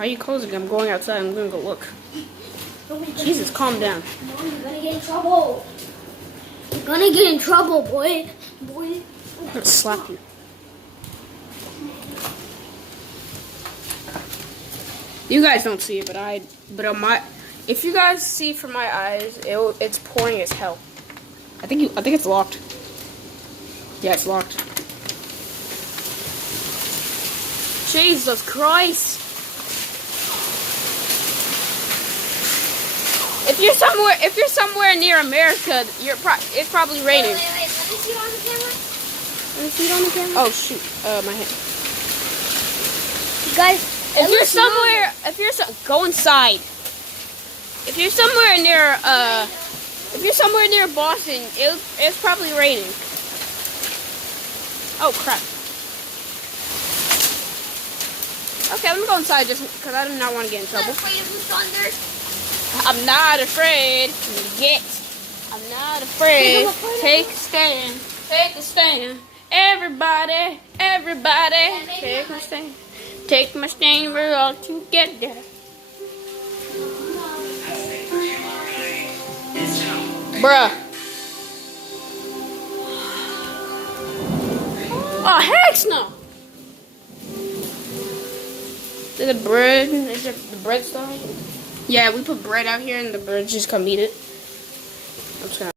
Why are you closing? I'm going outside. I'm gonna go look. Jesus, calm down. No, you're gonna get in trouble. You're gonna get in trouble, boy. Boy. I'm gonna slap you. You guys don't see it, but on my, if you guys see from my eyes, it's pouring as hell. I think it's locked. Yeah, it's locked. Jesus Christ! If you're somewhere near America, it's probably raining. Wait. Let me see it on the camera. Let me see it on the camera. Oh shoot! My hand. You guys, go inside. If you're somewhere near Boston, it's probably raining. Oh crap. Okay, let me go inside just because I do not want to get in trouble. I'm not afraid. I'm not afraid. Take a stand. Take a stand. Everybody. Take a stand. Take my stand. We're all together. Bruh. Oh, heck no. Is the bread still? Yeah, we put bread out here and the birds just come eat it. I'm just gonna